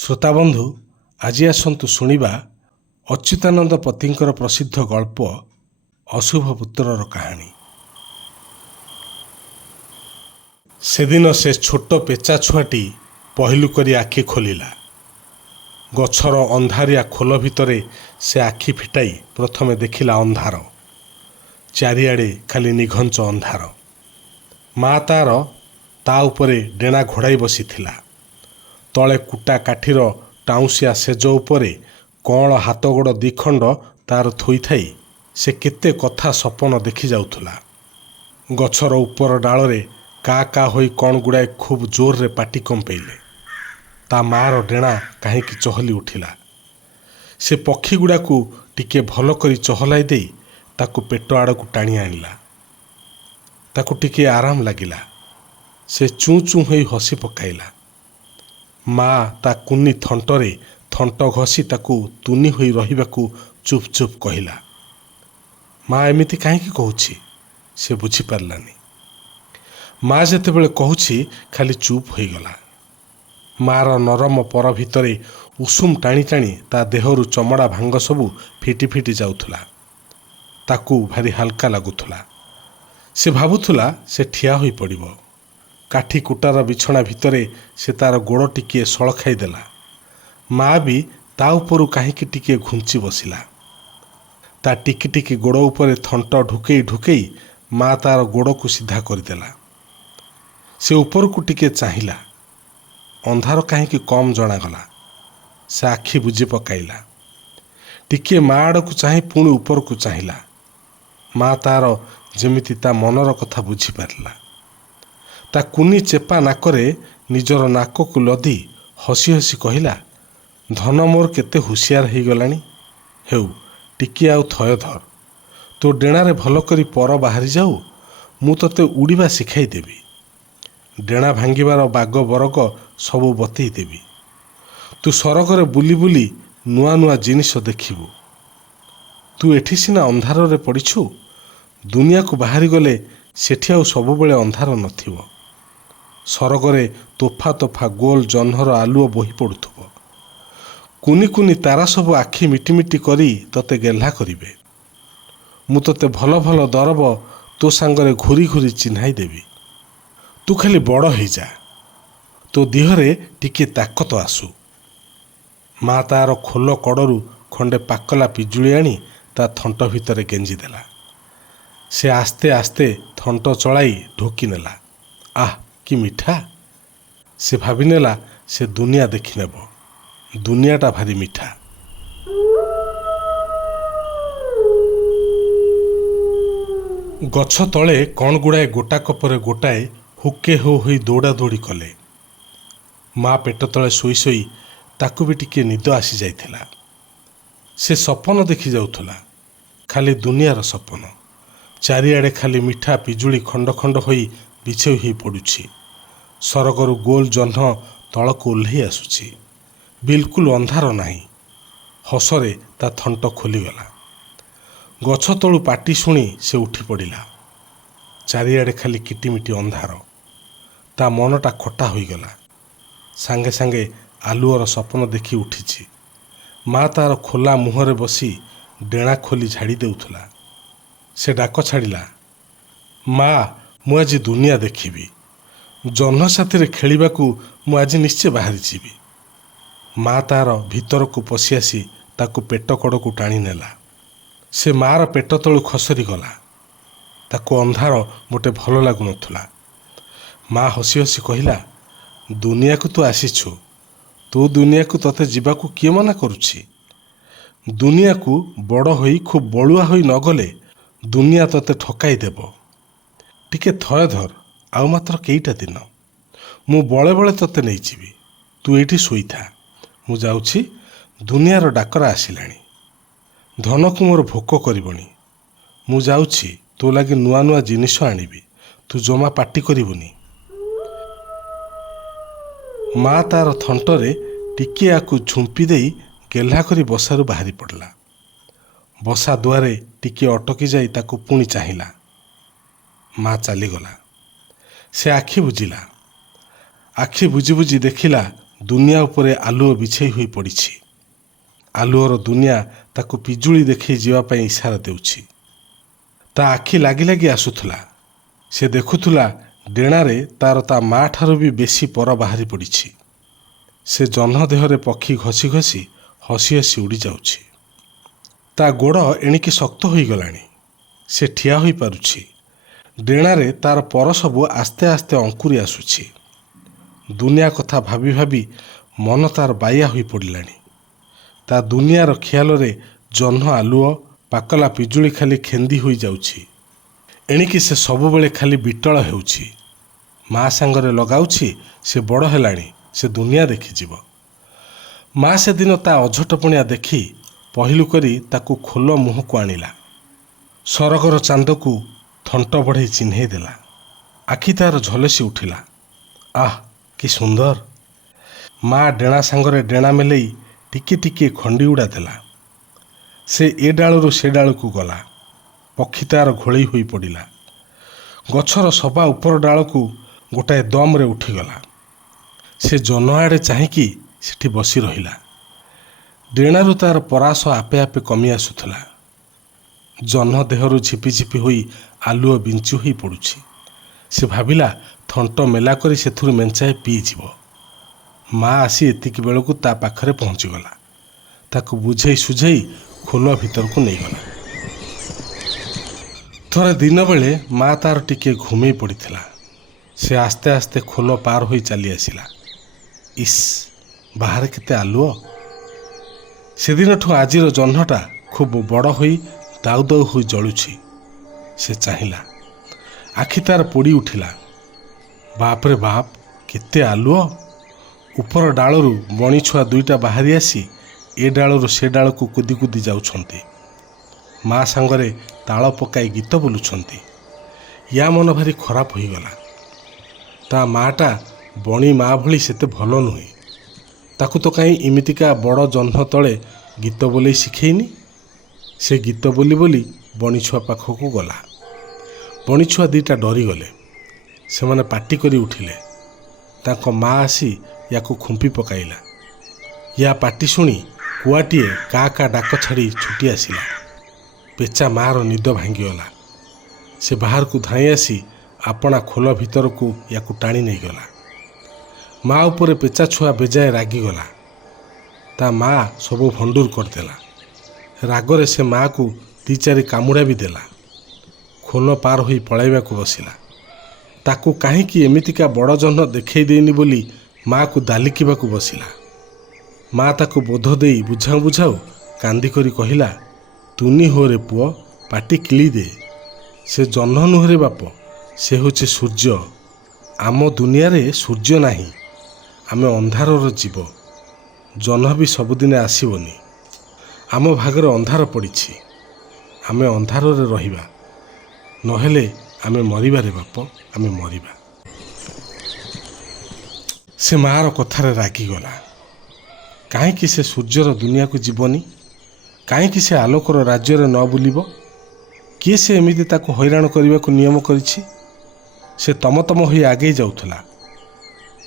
ଶ୍ରୋତାବନ୍ଧୁ ଆଜି ଆସନ୍ତୁ ଶୁଣିବା ଅଚ୍ୟୁତାନନ୍ଦ ପତିଙ୍କର ପ୍ରସିଦ୍ଧ ଗଳ୍ପ ଅଶୁଭ ପୁତ୍ରର କାହାଣୀ। ସେଦିନ ସେ ଛୋଟ ପେଚା ଛୁଆଟି ପହିଲୁ କରି ଆଖି ଖୋଲିଲା। ଗଛର ଅନ୍ଧାରିଆ ଖୋଲ ଭିତରେ ସେ ଆଖି ଫିଟାଇ ପ୍ରଥମେ ଦେଖିଲା ଅନ୍ଧାର। ଚାରିଆଡ଼େ ଖାଲି ନିଘଞ୍ଚ ଅନ୍ଧାର। ମା ତା ଉପରେ ଡେଣା ଘୋଡ଼ାଇ ବସିଥିଲା। ତଳେ କୁଟା କାଠିର ଟାଉଁସିଆ ସେଜ ଉପରେ କଅଁଳ ହାତଗୋଡ଼ ଦିଖଣ୍ଡ ତାର ଥୋଇଥାଇ ସେ କେତେ କଥା ସପନ ଦେଖି ଯାଉଥିଲା। ଗଛର ଉପର ଡାଳରେ କା କା ହୋଇ କ'ଣ ଗୁଡ଼ାଏ ଖୁବ୍ ଜୋରରେ ପାଟି କମ୍ପେଇଲେ। ତା ମା'ର ଡେଣା କାହିଁକି ଚହଲି ଉଠିଲା। ସେ ପକ୍ଷୀଗୁଡ଼ାକୁ ଟିକେ ଭଲ କରି ଚହଲାଇ ଦେଇ ତାକୁ ପେଟ ଆଡ଼କୁ ଟାଣି ଆଣିଲା। ତାକୁ ଟିକେ ଆରାମ ଲାଗିଲା। ସେ ଚୁଁ ଚୁଁ ହୋଇ ହସି ପକାଇଲା। ମା ତା କୁନି ଥଣ୍ଟରେ ଥଣ୍ଟ ଘଷି ତାକୁ ତୁନି ହୋଇ ରହିବାକୁ ଚୁପ୍ ଚୁପ୍ କହିଲା। ମା ଏମିତି କାହିଁକି କହୁଛି ସେ ବୁଝିପାରିଲାନି। ମା ଯେତେବେଳେ କହୁଛି ଖାଲି ଚୁପ୍ ହୋଇଗଲା। ମା'ର ନରମ ପର ଭିତରେ ଉଷୁମ ଟାଣି ଟାଣି ତା ଦେହରୁ ଚମଡ଼ା ଭାଙ୍ଗ ସବୁ ଫିଟି ଫିଟି ଯାଉଥିଲା। ତାକୁ ଭାରି ହାଲକା ଲାଗୁଥିଲା। ସେ ଭାବୁଥିଲା ସେ ଠିଆ ହୋଇ ପଡ଼ିବ। କାଠି କୁଟାର ବିଛଣା ଭିତରେ ସେ ତାର ଗୋଡ଼ ଟିକିଏ ସଳଖାଇ ଦେଲା। ମା ବି ତା ଉପରୁ କାହିଁକି ଟିକିଏ ଘୁଞ୍ଚି ବସିଲା। ତା ଟିକି ଟିକି ଗୋଡ଼ ଉପରେ ଥଣ୍ଟ ଢୁକେଇ ଢୁକେଇ ମା ତାର ଗୋଡ଼କୁ ସିଧା କରିଦେଲା। ସେ ଉପରକୁ ଟିକିଏ ଚାହିଁଲା। ଅନ୍ଧାର କାହିଁକି କମ୍ ଜଣାଗଲା। ସେ ଆଖି ବୁଜି ପକାଇଲା। ଟିକିଏ ମା ଆଡ଼କୁ ଚାହିଁ ପୁଣି ଉପରକୁ ଚାହିଁଲା। ମା ତାର ଯେମିତି ତା ମନର କଥା ବୁଝିପାରିଲା। ତା କୁନି ଚେପା ନାକରେ ନିଜର ନାକକୁ ଲଦି ହସି ହସି କହିଲା, ଧନ ମୋର କେତେ ହୁସିଆର ହେଇଗଲାଣି। ହେଉ ଟିକିଏ ଆଉ ଥୟ ଧର। ତୋ ଡେଣାରେ ଭଲ କରି ପର ବାହାରି ଯାଉ, ମୁଁ ତୋତେ ଉଡ଼ିବା ଶିଖାଇ ଦେବି। ଡେଣା ଭାଙ୍ଗିବାର ବାଗ ବରଗ ସବୁ ବତେଇ ଦେବି। ତୁ ସରଗରେ ବୁଲି ବୁଲି ନୂଆ ନୂଆ ଜିନିଷ ଦେଖିବୁ। ତୁ ଏଠି ସିନା ଅନ୍ଧାରରେ ପଡ଼ିଛୁ, ଦୁନିଆକୁ ବାହାରିଗଲେ ସେଠି ଆଉ ସବୁବେଳେ ଅନ୍ଧାର ନଥିବ। ସରଗରେ ତୋଫା ତୋଫା ଗୋଲ ଜହ୍ନର ଆଲୁଅ ବୋହି ପଡ଼ୁଥିବ। କୁନି କୁନି ତାରା ସବୁ ଆଖି ମିଟିମିଟି କରି ତୋତେ ଗେହ୍ଲା କରିବେ। ମୁଁ ତୋତେ ଭଲ ଭଲ ଦରବ ତୋ ସାଙ୍ଗରେ ଘୁରି ଘୁରି ଚିହ୍ନାଇ ଦେବି। ତୁ ଖାଲି ବଡ଼ ହେଇଯା, ତୋ ଦେହରେ ଟିକିଏ ତାକତ ଆସୁ। ମା ତାର ଖୋଲ କଡ଼ରୁ ଖଣ୍ଡେ ପାକଲା ପିଜୁଳି ଆଣି ତା ଥଣ୍ଟ ଭିତରେ ଗେଞ୍ଜି ଦେଲା। ସେ ଆସ୍ତେ ଆସ୍ତେ ଥଣ୍ଟ ଚଳାଇ ଢୋକି ନେଲା। ଆଃ କି ମିଠା। ସେ ଭାବିନେଲା ସେ ଦୁନିଆ ଦେଖିନେବ। ଦୁନିଆଟା ଭାରି ମିଠା। ଗଛ ତଳେ କ'ଣ ଗୁଡ଼ାଏ ଗୋଟାକ ପରେ ଗୋଟାଏ ହୁକେ ହୋ ହୋଇ ଦୌଡ଼ା ଦୌଡ଼ି କଲେ। ମା ପେଟ ତଳେ ଶୋଇ ଶୋଇ ତାକୁ ବି ଟିକିଏ ନିଦ ଆସିଯାଇଥିଲା। ସେ ସପନ ଦେଖି ଯାଉଥିଲା, ଖାଲି ଦୁନିଆର ସପନ। ଚାରିଆଡ଼େ ଖାଲି ମିଠା ପିଜୁଳି ଖଣ୍ଡ ଖଣ୍ଡ ହୋଇ ବିଛେଇ ହୋଇ ପଡ଼ୁଛି। ସରଗରୁ ଗୋଲ ଜହ୍ନ ତଳକୁ ଓହ୍ଲେଇ ଆସୁଛି। ବିଲକୁଲ ଅନ୍ଧାର ନାହିଁ। ହସରେ ତା ଥଣ୍ଟ ଖୋଲିଗଲା। ଗଛ ତଳୁ ପାଟି ଶୁଣି ସେ ଉଠି ପଡ଼ିଲା। ଚାରିଆଡ଼େ ଖାଲି କିଟିମିଟି ଅନ୍ଧାର। ତା ମନଟା ଖଟା ହୋଇଗଲା। ସାଙ୍ଗେ ସାଙ୍ଗେ ଆଲୁଅର ସପନ ଦେଖି ଉଠିଛି। ମା ତାର ଖୋଲା ମୁହଁରେ ବସି ଡେଣା ଖୋଲି ଝାଡ଼ି ଦେଉଥିଲା। ସେ ଡାକ ଛାଡ଼ିଲା, ମା ମୁଁ ଆଜି ଦୁନିଆ ଦେଖିବି। ଜହ୍ନ ସାଥିରେ ଖେଳିବାକୁ ମୁଁ ଆଜି ନିଶ୍ଚୟ ବାହାରିଯିବି। ମା ତାର ଭିତରକୁ ପଶି ଆସି ତାକୁ ପେଟ କଡ଼କୁ ଟାଣି ନେଲା। ସେ ମା'ର ପେଟ ତଳୁ ଖସରି ଗଲା। ତାକୁ ଅନ୍ଧାର ମୋଟେ ଭଲ ଲାଗୁନଥିଲା। ମା ହସି ହସି କହିଲା, ଦୁନିଆକୁ ତୁ ଆସିଛୁ, ତୋ ଦୁନିଆକୁ ତୋତେ ଯିବାକୁ କିଏ ମନା କରୁଛି। ଦୁନିଆକୁ ବଡ଼ ହୋଇ ଖୁବ୍ ବଳୁଆ ହୋଇ ନ ଗଲେ ଦୁନିଆ ତୋତେ ଠକାଇ ଦେବ। ଟିକେ ଥୟ ଧର, ଆଉ ମାତ୍ର କେଇଟା ଦିନ। ମୁଁ ବଳେ ବଳେ ତୋତେ ନେଇଯିବି। ତୁ ଏଇଠି ଶୋଇଥା। ମୁଁ ଯାଉଛି, ଦୁନିଆର ଡାକରା ଆସିଲାଣି। ଧନକୁ ମୋର ଭୋକ କରିବଣି। ମୁଁ ଯାଉଛି, ତୋ ଲାଗି ନୂଆ ନୂଆ ଜିନିଷ ଆଣିବି। ତୁ ଜମା ପାଟି କରିବୁନି। ମା ତାର ଥଣ୍ଟରେ ଟିକିଏ ଆକୁ ଝୁମ୍ପି ଦେଇ ଗେହ୍ଲା କରି ବସାରୁ ବାହାରି ପଡ଼ିଲା। ବସା ଦୁଆରେ ଟିକିଏ ଅଟକି ଯାଇ ତାକୁ ପୁଣି ଚାହିଁଲା। ମା ଚାଲିଗଲା। ସେ ଆଖି ବୁଜିଲା। ଆଖି ବୁଜି ବୁଜି ଦେଖିଲା ଦୁନିଆ ଉପରେ ଆଲୁଅ ବିଛେଇ ହୋଇ ପଡ଼ିଛି। ଆଲୁଅର ଦୁନିଆ ତାକୁ ପିଜୁଳି ଦେଖେଇ ଯିବା ପାଇଁ ଇସାରା ଦେଉଛି। ତା ଆଖି ଲାଗି ଲାଗି ଆସୁଥିଲା। ସେ ଦେଖୁଥିଲା ଡେଣାରେ ତାର ତା ମା ଠାରୁ ବି ବେଶୀ ପର ବାହାରି ପଡ଼ିଛି। ସେ ଜହ୍ନ ଦେହରେ ପକ୍ଷୀ ଘଷି ଘଷି ହସି ହସି ଉଡ଼ି ଯାଉଛି। ତା ଗୋଡ଼ ଏଣିକି ଶକ୍ତ ହୋଇଗଲାଣି। ସେ ଠିଆ ହୋଇପାରୁଛି। ଡେଣାରେ ତାର ପର ସବୁ ଆସ୍ତେ ଆସ୍ତେ ଅଙ୍କୁରି ଆସୁଛି। ଦୁନିଆ କଥା ଭାବି ଭାବି ମନ ତାର ବାଇଆ ହୋଇ ପଡ଼ିଲାଣି। ତା ଦୁନିଆର ଖିଆଲରେ ଜହ୍ନ ଆଲୁଅ ପାକଲା ପିଜୁଳି ଖାଲି ଖେନ୍ଦି ହୋଇଯାଉଛି। ଏଣିକି ସେ ସବୁବେଳେ ଖାଲି ବିଟଳ ହେଉଛି। ମା ସାଙ୍ଗରେ ଲଗାଉଛି ସେ ବଡ଼ ହେଲାଣି, ସେ ଦୁନିଆ ଦେଖିଯିବ। ମା ସେଦିନ ତା ଅଝଟପଣିଆ ଦେଖି ପହିଲୁ କରି ତାକୁ ଖୋଲ ମୁହଁକୁ ଆଣିଲା। ସରଗର ଚାନ୍ଦକୁ ଥଣ୍ଟ ବଢ଼େଇ ଚିହ୍ନେଇ ଦେଲା। ଆଖି ତାର ଝଲସି ଉଠିଲା। ଆଃ କି ସୁନ୍ଦର! ମା ଡେଣା ସାଙ୍ଗରେ ଡେଣା ମେଲେଇ ଟିକିଏ ଟିକିଏ ଖଣ୍ଡି ଉଡ଼ା ଦେଲା। ସେ ଏ ଡାଳରୁ ସେ ଡାଳକୁ ଗଲା। ପକ୍ଷୀ ତାର ଘୋଳେଇ ହୋଇ ପଡ଼ିଲା। ଗଛର ସବା ଉପର ଡାଳକୁ ଗୋଟାଏ ଦମରେ ଉଠିଗଲା। ସେ ଜହ୍ନ ଆଡ଼େ ଚାହିଁକି ସେଠି ବସି ରହିଲା। ଡେଣାରୁ ତାର ପରାସ ଆପେ ଆପେ କମି ଆସୁଥିଲା। ଜହ୍ନ ଦେହରୁ ଝିପି ଝିପି ହୋଇ ଆଲୁଅ ବିଞ୍ଚି ହୋଇ ପଡ଼ୁଛି। ସେ ଭାବିଲା ଥଣ୍ଟ ମେଲା କରି ସେଥିରୁ ମେଞ୍ଚାଏ ପିଇଯିବ। ମା ଆସି ଏତିକି ବେଳକୁ ତା ପାଖରେ ପହଞ୍ଚିଗଲା। ତାକୁ ବୁଝେଇ ସୁଝେଇ ଖୋଲ ଭିତରକୁ ନେଇଗଲା। ଥରେ ଦିନ ବେଳେ ମା ତାର ଟିକିଏ ଘୁମେଇ ପଡ଼ିଥିଲା। ସେ ଆସ୍ତେ ଆସ୍ତେ ଖୋଲ ପାର ହୋଇ ଚାଲି ଆସିଲା। ଇସ୍, ବାହାରେ କେତେ ଆଲୁଅ! ସେଦିନଠୁ ଆଜିର ଜହ୍ନଟା ଖୁବ୍ ବଡ଼ ହୋଇ ଦାଉ ଦାଉ ହୋଇ ଜଳୁଛି। ସେ ଚାହିଁଲା। ଆଖି ତାର ପୋଡ଼ି ଉଠିଲା। ବାପରେ ବାପ, କେତେ ଆଲୁଅ! ଉପର ଡାଳରୁ ବଣିଛୁଆ ଦୁଇଟା ବାହାରି ଆସି ଏ ଡାଳରୁ ସେ ଡାଳକୁ କୁଦି କୁଦି ଯାଉଛନ୍ତି। ମା ସାଙ୍ଗରେ ତାଳ ପକାଇ ଗୀତ ବୋଲୁଛନ୍ତି। ୟା ମନ ଭାରି ଖରାପ ହୋଇଗଲା। ତା ମାଟା ବଣି ମା ଭଳି ସେତେ ଭଲ ନୁହେଁ। ତାକୁ ତ କାହିଁ ଏମିତିକା ବଡ଼ ଜହ୍ନ ତଳେ ଗୀତ ବୋଲେଇ ଶିଖେଇନି। ସେ ଗୀତ ବୋଲି ବୋଲି ବଣିଛୁଆ ପାଖକୁ ଗଲା। ବଣିଛୁଆ ଦିଟା ଡରିଗଲେ। ସେମାନେ ପାଟି କରି ଉଠିଲେ। ତାଙ୍କ ମା ଆସି ୟାକୁ ଖୁମ୍ପି ପକାଇଲା। ୟା ପାଟି ଶୁଣି କୁଆଟିଏ କା କା ଡାକ ଛାଡ଼ି ଛୁଟି ଆସିଲା। ପେଚା ମାର ନିଦ ଭାଙ୍ଗିଗଲା। ସେ ବାହାରକୁ ଧାଇଁ ଆସି ଆପଣା ଖୋଲ ଭିତରକୁ ୟାକୁ ଟାଣି ନେଇଗଲା। ମା ଉପରେ ପେଚା ଛୁଆ ବେଜାଏ ରାଗିଗଲା। ତା ମା ସବୁ ଭଣ୍ଡୁର କରିଦେଲା। ରାଗରେ ସେ ମାକୁ ଦି ଚାରି କାମୁଡ଼ା ବି ଦେଲା। ଖୋଲ ପାର ହୋଇ ପଳାଇବାକୁ ବସିଲା। ତାକୁ କାହିଁକି ଏମିତିକା ବଡ଼ ଜହ୍ନ ଦେଖେଇ ଦେଇନି ବୋଲି ମାକୁ ଦାଲିକିବାକୁ ବସିଲା। ମା ତାକୁ ବୋଧ ଦେଇ ବୁଝାଉ ବୁଝାଉ କାନ୍ଦି କରି କହିଲା, ତୁନି ହୋରେ ପୁଅ, ପାଟି କିଳି ଦେ। ସେ ଜହ୍ନ ନୁହଁରେ ବାପ, ସେ ହେଉଛି ସୂର୍ଯ୍ୟ। ଆମ ଦୁନିଆରେ ସୂର୍ଯ୍ୟ ନାହିଁ। ଆମେ ଅନ୍ଧାରର ଜୀବ। ଜହ୍ନ ବି ସବୁଦିନେ ଆସିବନି। ଆମ ଭାଗରେ ଅନ୍ଧାର ପଡ଼ିଛି। ଆମେ ଅନ୍ଧାରରେ ରହିବା, ନହେଲେ ଆମେ ମରିବାରେ ବାପ, ଆମେ ମରିବା। ସେ ମାର କଥାରେ ରାଗିଗଲା। କାହିଁକି ସେ ସୂର୍ଯ୍ୟର ଦୁନିଆକୁ ଯିବନି? କାହିଁକି ସେ ଆଲୋକର ରାଜ୍ୟରେ ନ ବୁଲିବ? କିଏ ସେ ଏମିତି ତାକୁ ହଇରାଣ କରିବାକୁ ନିୟମ କରିଛି? ସେ ତମ ତମ ହୋଇ ଆଗେଇ ଯାଉଥିଲା।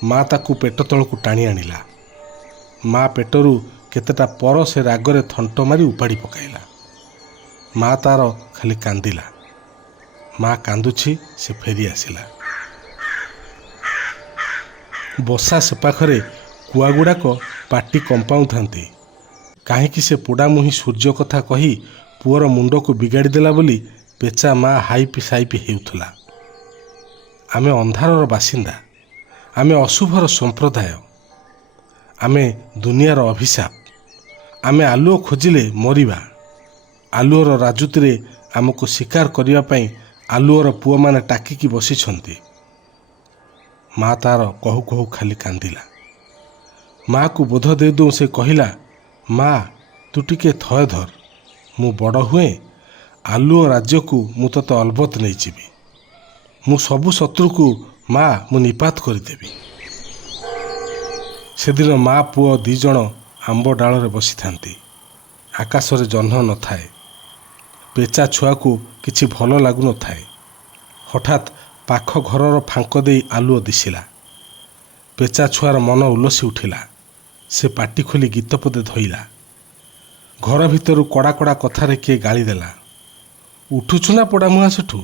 ମା ତାକୁ ପେଟ ତଳକୁ ଟାଣି ଆଣିଲା। ମା ପେଟରୁ କେତେଟା ପର ସେ ରାଗରେ ଥଣ୍ଟ ମାରି ଉପାଡ଼ି ପକାଇଲା। ମା ତାର ଖାଲି କାନ୍ଦିଲା। ମା କାନ୍ଦୁଛି, ସେ ଫେରି ଆସିଲା। ବସା ସେପାଖରେ କୁଆଗୁଡ଼ାକ ପାଟି କମ୍ପାଉଥାନ୍ତି। କାହିଁକି ସେ ପୋଡ଼ାମୁହିଁ ସୂର୍ଯ୍ୟ କଥା କହି ପୁଅର ମୁଣ୍ଡକୁ ବିଗାଡ଼ି ଦେଲା ବୋଲି ପେଚା ମା ହାଇପି ସାଇପି ହେଉଥିଲା। ଆମେ ଅନ୍ଧାରର ବାସିନ୍ଦା। ଆମେ ଅଶୁଭର ସମ୍ପ୍ରଦାୟ। ଆମେ ଦୁନିଆର ଅଭିଶାପ। ଆମେ ଆଲୁଅ ଖୋଜିଲେ ମରିବା। ଆଲୁଅର ରାଜୁତିରେ ଆମକୁ ଶିକାର କରିବା ପାଇଁ ଆଲୁଅର ପୁଅମାନେ ଟାକିକି ବସିଛନ୍ତି। ମା ତାର କହୁ କହୁ ଖାଲି କାନ୍ଦିଲା। ମାକୁ ବୋଧ ଦେଇ ଦେଉ ସେ କହିଲା, ମା ତୁ ଟିକେ ଥୟ ଧର। ମୁଁ ବଡ଼ ହୁଏ, ଆଲୁଅ ରାଜ୍ୟକୁ ମୁଁ ତୋତେ ଅଲବତ ନେଇଯିବି। ମୁଁ ସବୁ ଶତ୍ରୁକୁ ମା ମୁଁ ନିପାତ କରିଦେବି। ସେଦିନ ମା ପୁଅ ଦି ଜଣ ଆମ୍ବ ଡାଳରେ ବସିଥାନ୍ତି। ଆକାଶରେ ଜହ୍ନ ନଥାଏ। ପେଚା ଛୁଆକୁ କିଛି ଭଲ ଲାଗୁନଥାଏ। ହଠାତ୍ ପାଖ ଘରର ଫାଙ୍କ ଦେଇ ଆଲୁଅ ଦିଶିଲା। ପେଚା ଛୁଆର ମନ ଉଲସି ଉଠିଲା। ସେ ପାଟି ଖୋଲି ଗୀତ ପଦେ ଧୋଇଲା। ଘର ଭିତରୁ କଡ଼ା କଡ଼ା କଥାରେ କିଏ ଗାଳି ଦେଲା। ଉଠୁଛୁ ନା ପୋଡ଼ା ମୁହାଁ ସେଠୁ,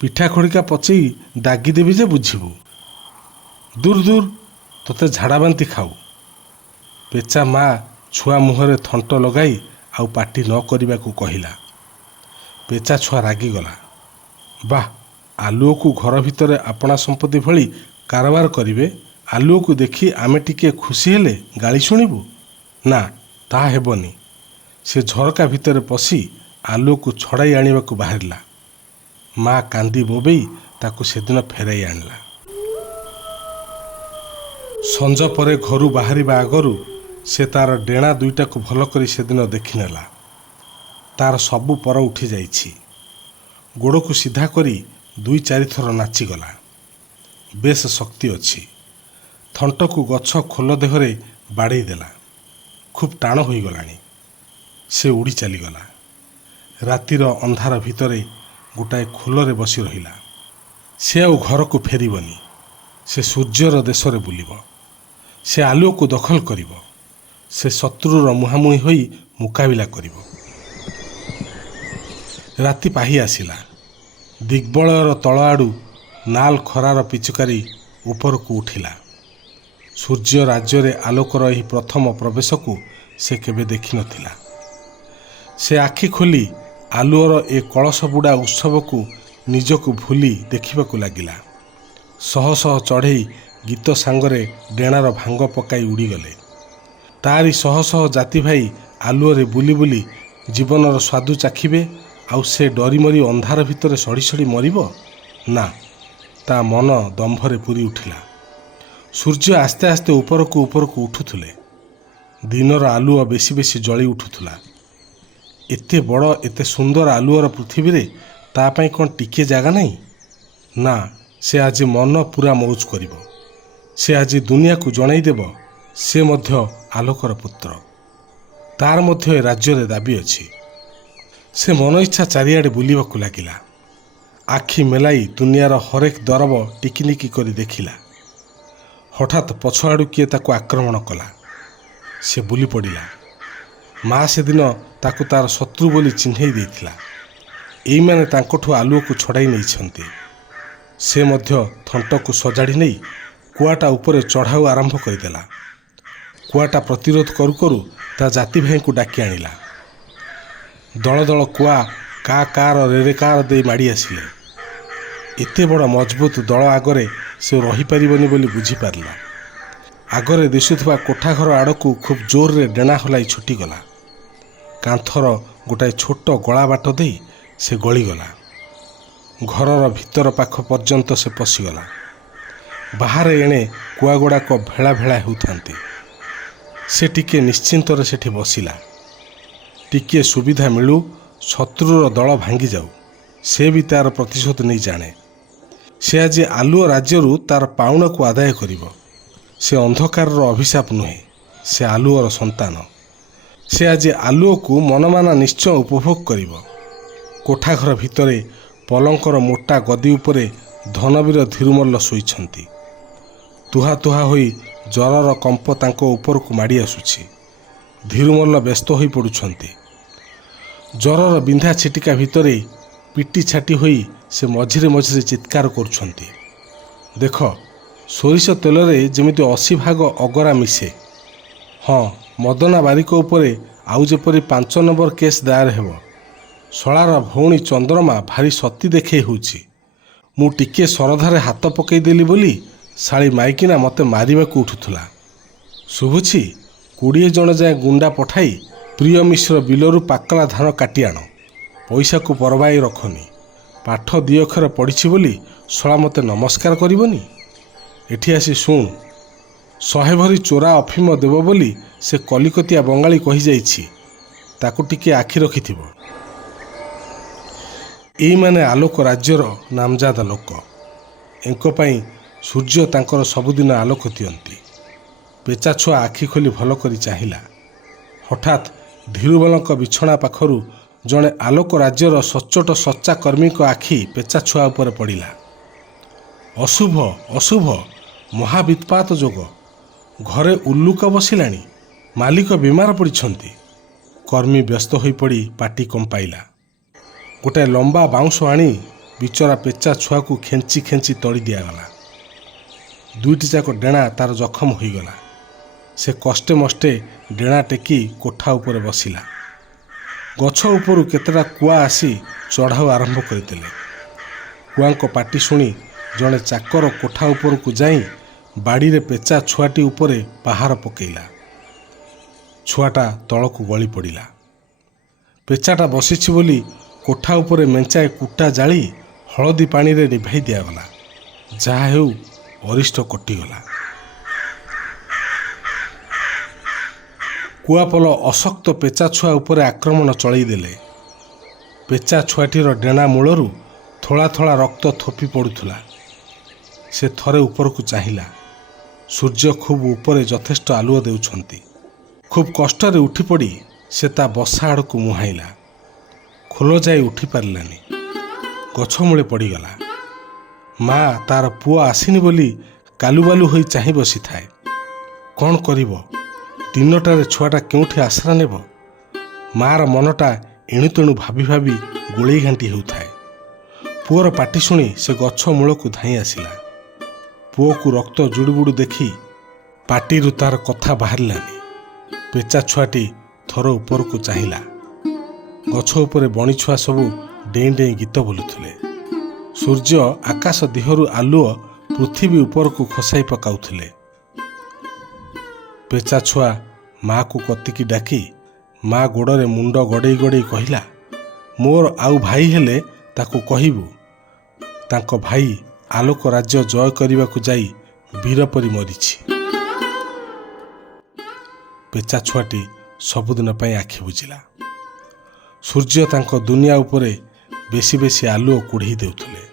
ପିଠା ଖଡ଼ିକା ପଚେଇ ଦାଗିଦେବି ଯେ ବୁଝିବୁ। ଦୂର ଦୂର, ତୋତେ ଝାଡ଼ାବାନ୍ତି ଖାଉ। ପେଚା ମା ଛୁଆ ମୁହଁରେ ଥଣ୍ଟ ଲଗାଇ ଆଉ ପାଟି ନ କରିବାକୁ କହିଲା। ପେଚା ଛୁଆ ରାଗିଗଲା। ବାଃ, ଆଲୁଅକୁ ଘର ଭିତରେ ଆପଣା ସମ୍ପତ୍ତି ଭଳି କାରବାର କରିବେ। ଆଲୁଅକୁ ଦେଖି ଆମେ ଟିକିଏ ଖୁସି ହେଲେ ଗାଳି ଶୁଣିବୁ? ନା, ତାହା ହେବନି। ସେ ଝରକା ଭିତରେ ପଶି ଆଲୁଅକୁ ଛଡ଼ାଇ ଆଣିବାକୁ ବାହାରିଲା। ମା କାନ୍ଦି ବୋବେଇ ତାକୁ ସେଦିନ ଫେରାଇ ଆଣିଲା। ସଞ୍ଜ ପରେ ଘରୁ ବାହାରିବା ଆଗରୁ ସେ ତାର ଡେଣା ଦୁଇଟାକୁ ଭଲ କରି ସେଦିନ ଦେଖିନେଲା। ତାର ସବୁ ପର ଉଠିଯାଇଛି। ଗୋଡ଼କୁ ସିଧା କରି 2-4 ଥର ନାଚିଗଲା। ବେଶ ଶକ୍ତି ଅଛି। ଥଣ୍ଟକୁ ଗଛ ଖୋଲ ଦେହରେ ବାଡ଼େଇ ଦେଲା। ଖୁବ୍ ଟାଣ ହୋଇଗଲାଣି। ସେ ଉଡ଼ି ଚାଲିଗଲା। ରାତିର ଅନ୍ଧାର ଭିତରେ ଗୋଟାଏ ଖୋଲରେ ବସି ରହିଲା। ସେ ଆଉ ଘରକୁ ଫେରିବନି। ସେ ସୂର୍ଯ୍ୟର ଦେଶରେ ବୁଲିବ। ସେ ଆଲୁଅକୁ ଦଖଲ କରିବ। ସେ ଶତ୍ରୁର ମୁହାଁମୁହିଁ ହୋଇ ମୁକାବିଲା କରିବ। ରାତି ପାହି ଆସିଲା। ଦିଗ୍ବଳୟର ତଳ ଆଡ଼ୁ ନାଲ ଖରାର ପିଚୁକାରି ଉପରକୁ ଉଠିଲା। ସୂର୍ଯ୍ୟ ରାଜ୍ୟରେ ଆଲୋକର ଏହି ପ୍ରଥମ ପ୍ରବେଶକୁ ସେ କେବେ ଦେଖିନଥିଲା। ସେ ଆଖି ଖୋଲି ଆଲୁଅର ଏ କଳସ ବୁଡ଼ା ଉତ୍ସବକୁ ନିଜକୁ ଭୁଲି ଦେଖିବାକୁ ଲାଗିଲା। ଶହ ଶହ ଚଢ଼େଇ ଗୀତ ସାଙ୍ଗରେ ଡେଣାର ଭାଙ୍ଗ ପକାଇ ଉଡ଼ିଗଲେ। ତାରି ଶହ ଶହ ଜାତି ଭାଇ ଆଲୁଅରେ ବୁଲି ବୁଲି ଜୀବନର ସ୍ୱାଦୁ ଚାଖିବେ। ଆଉ ସେ ଡରିମରି ଅନ୍ଧାର ଭିତରେ ସଢ଼ି ସଢ଼ି ମରିବ? ନା, ତା ମନ ଦମ୍ଭରେ ପୂରି ଉଠିଲା। ସୂର୍ଯ୍ୟ ଆସ୍ତେ ଆସ୍ତେ ଉପରକୁ ଉପରକୁ ଉଠୁଥିଲେ। ଦିନର ଆଲୁଅ ବେଶୀ ବେଶୀ ଜଳି ଉଠୁଥିଲା। ଏତେ ବଡ଼ ଏତେ ସୁନ୍ଦର ଆଲୁଅର ପୃଥିବୀରେ ତା ପାଇଁ କ'ଣ ଟିକିଏ ଜାଗା ନାହିଁ? ନା, ସେ ଆଜି ମନ ପୂରା ମଉଜ କରିବ। ସେ ଆଜି ଦୁନିଆକୁ ଜଣାଇ ଦେବ ସେ ମଧ୍ୟ ଆଲୋକର ପୁତ୍ର। ତାର ମଧ୍ୟ ଏ ରାଜ୍ୟରେ ଦାବି ଅଛି। ସେ ମନ ଇଚ୍ଛା ଚାରିଆଡ଼େ ବୁଲିବାକୁ ଲାଗିଲା। ଆଖି ମେଲାଇ ଦୁନିଆର ହରେକ ଦରବ ଟିକିନିକି କରି ଦେଖିଲା। ହଠାତ୍ ପଛଆଡ଼ୁ କିଏ ତାକୁ ଆକ୍ରମଣ କଲା। ସେ ବୁଲି ପଡ଼ିଲା। ମା ସେଦିନ ତାକୁ ତାର ଶତ୍ରୁ ବୋଲି ଚିହ୍ନେଇ ଦେଇଥିଲା। ଏଇମାନେ ତାଙ୍କଠୁ ଆଲୁଅକୁ ଛଡ଼ାଇ ନେଇଛନ୍ତି। ସେ ମଧ୍ୟ ଥଣ୍ଟକୁ ସଜାଡ଼ି ନେଇ କୁଆଟା ଉପରେ ଚଢ଼ାଉ ଆରମ୍ଭ କରିଦେଲା। କୁଆଟା ପ୍ରତିରୋଧ କରୁ କରୁ ତା ଜାତି ଭାଇଙ୍କୁ ଡାକି ଆଣିଲା। ଦଳ ଦଳ କୁଆ କା କାର ରେରେକାର ଦେଇ ମାଡ଼ି ଆସିଲେ। ଏତେ ବଡ଼ ମଜବୁତ ଦଳ ଆଗରେ ସେ ରହିପାରିବନି ବୋଲି ବୁଝିପାରିଲା। ଆଗରେ ଦିଶୁଥିବା କୋଠାଘର ଆଡ଼କୁ ଖୁବ୍ ଜୋରରେ ଡେଣା ହଲାଇ ଛୁଟିଗଲା। କାନ୍ଥର ଗୋଟାଏ ଛୋଟ ଗଳା ବାଟ ଦେଇ ସେ ଗଳିଗଲା। ଘରର ଭିତର ପାଖ ପର୍ଯ୍ୟନ୍ତ ସେ ପଶିଗଲା। ବାହାରେ ଏଣେ କୁଆଗୁଡ଼ାକ ଭେଳା ଭେଳା ହେଉଥାନ୍ତି। ସେ ଟିକିଏ ନିଶ୍ଚିନ୍ତରେ ସେଠି ବସିଲା। ଟିକିଏ ସୁବିଧା ମିଳୁ, ଶତ୍ରୁର ଦଳ ଭାଙ୍ଗିଯାଉ, ସେ ବି ତାର ପ୍ରତିଶୋଧ ନେଇ ଜାଣେ। ସେ ଆଜି ଆଲୁଅ ରାଜ୍ୟରୁ ତାର ପାଉଣାକୁ ଆଦାୟ କରିବ। ସେ ଅନ୍ଧକାରର ଅଭିଶାପ ନୁହେଁ, ସେ ଆଲୁଅର ସନ୍ତାନ। ସେ ଆଜି ଆଲୁଅକୁ ମନମାନା ନିଶ୍ଚୟ ଉପଭୋଗ କରିବ। କୋଠାଘର ଭିତରେ ପଲଙ୍କର ମୋଟା ଗଦି ଉପରେ ଧନବୀର ଧୀରୁମଲ୍ଲ ଶୋଇଛନ୍ତି। ତୁହା ତୁହା ହୋଇ ଜ୍ୱରର କମ୍ପ ତାଙ୍କ ଉପରକୁ ମାଡ଼ି ଆସୁଛି। ଧୀରୁମଲ୍ଲ ବ୍ୟସ୍ତ ହୋଇ ପଡ଼ୁଛନ୍ତି। ଜ୍ୱରର ବିନ୍ଧା ଛିଟିକା ଭିତରେ ପିଟି ଛାଟି ହୋଇ ସେ ମଝିରେ ମଝିରେ ଚିତ୍କାର କରୁଛନ୍ତି। ଦେଖ, ସୋରିଷ ତେଲରେ ଯେମିତି 80 ଭାଗ ଅଗରା ମିଶେ। ହଁ, ମଦନା ବାରିକ ଉପରେ ଆଉ ଯେପରି 5 ନମ୍ବର କେସ୍ ଦାୟର ହେବ। ଶଳାର ଭଉଣୀ ଚନ୍ଦ୍ରମା ଭାରି ସତୀ ଦେଖେଇ ହେଉଛି। ମୁଁ ଟିକିଏ ଶରଧାରେ ହାତ ପକେଇଦେଲି ବୋଲି ଶାଳି ମାଇକିନା ମୋତେ ମାରିବାକୁ ଉଠୁଥିଲା। ଶୁଭୁଛି, 20 ଜଣ ଯାଏ ଗୁଣ୍ଡା ପଠାଇ ପ୍ରିୟ ମିଶ୍ର ବିଲରୁ ପାକଲା ଧାନ କାଟି ଆଣ। ପଇସାକୁ ପରବାଇ ରଖନି। ପାଠ 2 ଅକ୍ଷର ପଢ଼ିଛି ବୋଲି ଶଳା ମୋତେ ନମସ୍କାର କରିବନି। ଏଠି ଆସି ଶୁଣ, 100 ଭରି ଚୋରା ଅଫିମ ଦେବ ବୋଲି ସେ କଲିକତିଆ ବଙ୍ଗାଳୀ କହିଯାଇଛି। ତାକୁ ଟିକିଏ ଆଖି ରଖିଥିବ। ଏଇମାନେ ଆଲୋକ ରାଜ୍ୟର ନାମଜାଦା ଲୋକ। ଏଙ୍କ ପାଇଁ ସୂର୍ଯ୍ୟ ତାଙ୍କର ସବୁଦିନ ଆଲୋକ ଦିଅନ୍ତି। ପେଚା ଛୁଆ ଆଖି ଖୋଲି ଭଲ କରି ଚାହିଁଲା। ହଠାତ୍ ଧୀରୁମଲ୍ଲଙ୍କ ବିଛଣା ପାଖରୁ ଜଣେ ଆଲୋକ ରାଜ୍ୟର ସଚ୍ଚୋଟ ସଚ୍ଚା କର୍ମୀଙ୍କ ଆଖି ପେଚା ଛୁଆ ଉପରେ ପଡ଼ିଲା। ଅଶୁଭ, ଅଶୁଭ, ମହାବିତ୍ପାତ ଯୋଗ ଘରେ ଉଲ୍ଲୁକ ବସିଲାଣି। ମାଲିକ ବିମାର ପଡ଼ିଛନ୍ତି। କର୍ମୀ ବ୍ୟସ୍ତ ହୋଇପଡ଼ି ପାଟି କମ୍ପାଇଲା। ଗୋଟାଏ ଲମ୍ବା ବାଉଁଶ ଆଣି ବିଚରା ପେଚା ଛୁଆକୁ ଖେଞ୍ଚି ଖେଞ୍ଚି ତଳି ଦିଆଗଲା। ଦୁଇଟି ଯାକ ଡେଣା ତାର ଜଖମ ହୋଇଗଲା। ସେ କଷ୍ଟେ ମଷ୍ଟେ ଡେଣା ଟେକି କୋଠା ଉପରେ ବସିଲା। ଗଛ ଉପରୁ କେତେଟା କୁଆ ଆସି ଚଢ଼ାଉ ଆରମ୍ଭ କରିଦେଲେ। କୁଆଙ୍କ ପାଟି ଶୁଣି ଜଣେ ଚାକର କୋଠା ଉପରକୁ ଯାଇ ବାଡ଼ିରେ ପେଚା ଛୁଆଟି ଉପରେ ପାହାର ପକାଇଲା। ଛୁଆଟା ତଳକୁ ଗଳି ପଡ଼ିଲା। ପେଚାଟା ବସିଛି ବୋଲି କୋଠା ଉପରେ ମେଞ୍ଚାଏ କୁଟା ଜାଳି ହଳଦୀ ପାଣିରେ ନିଭାଇ ଦିଆଗଲା। ଯାହା ହେଉ ଅରିଷ୍ଟ କଟିଗଲା। କୁଆପଲ ଅଶକ୍ତ ପେଚା ଛୁଆ ଉପରେ ଆକ୍ରମଣ ଚଳାଇ ଦେଲେ। ପେଚା ଛୁଆଟିର ଡେଣା ମୂଳରୁ ଥଳା ଥଳା ରକ୍ତ ଥୋପି ପଡ଼ୁଥିଲା। ସେ ଥରେ ଉପରକୁ ଚାହିଁଲା। ସୂର୍ଯ୍ୟ ଖୁବ୍ ଉପରେ ଯଥେଷ୍ଟ ଆଲୁଅ ଦେଉଛନ୍ତି। ଖୁବ୍ କଷ୍ଟରେ ଉଠିପଡ଼ି ସେ ତା ବସା ଆଡ଼କୁ ମୁହାଁଇଲା। ଖୋଲ ଯାଇ ଉଠି ପାରିଲାନି। ଗଛ ମୂଳେ ପଡ଼ିଗଲା। ମା ତାର ପୁଅ ଆସିନି ବୋଲି କାଲୁବାଲୁ ହୋଇ ଚାହିଁ ବସିଥାଏ। କ'ଣ କରିବ? ଦିନଟାରେ ଛୁଆଟା କେଉଁଠି ଆଶ୍ରା ନେବ? ମାର ମନଟା ଏଣୁତେଣୁ ଭାବି ଭାବି ଗୋଳେଇ ଘାଣ୍ଟି ହେଉଥାଏ। ପୁଅର ପାଟି ଶୁଣି ସେ ଗଛ ମୂଳକୁ ଧାଇଁ ଆସିଲା। ପୁଅକୁ ରକ୍ତ ଜୁଡ଼ୁବୁଡ଼ୁ ଦେଖି ପାଟିରୁ ତାର କଥା ବାହାରିଲାନି। ପେଚା ଛୁଆଟି ଥର ଉପରକୁ ଚାହିଁଲା। ଗଛ ଉପରେ ବଣିଛୁଆ ସବୁ ଡେଇଁ ଡେଇଁ ଗୀତ ବୋଲୁଥିଲେ। ସୂର୍ଯ୍ୟ ଆକାଶ ଦିହରୁ ଆଲୁଅ ପୃଥିବୀ ଉପରକୁ ଖସାଇ ପକାଉଥିଲେ। ପେଚା ଛୁଆ ମାକୁ କତିକି ଡାକି ମା ଗୋଡ଼ରେ ମୁଣ୍ଡ ଗଡ଼େଇ ଗଡ଼େଇ କହିଲା, ମୋର ଆଉ ଭାଇ ହେଲେ ତାକୁ କହିବୁ, ତାଙ୍କ ଭାଇ ଆଲୋକ ରାଜ୍ୟ ଜୟ କରିବାକୁ ଯାଇ ବୀର ପରି ମରିଛି। ପେଚା ଛୁଆଟି ସବୁଦିନ ପାଇଁ ଆଖି ବୁଜିଲା। ସୂର୍ଯ୍ୟ ତାଙ୍କ ଦୁନିଆ ଉପରେ ବେଶୀ ବେଶୀ ଆଲୁଅ କୁଢ଼େଇ ଦେଉଥିଲେ।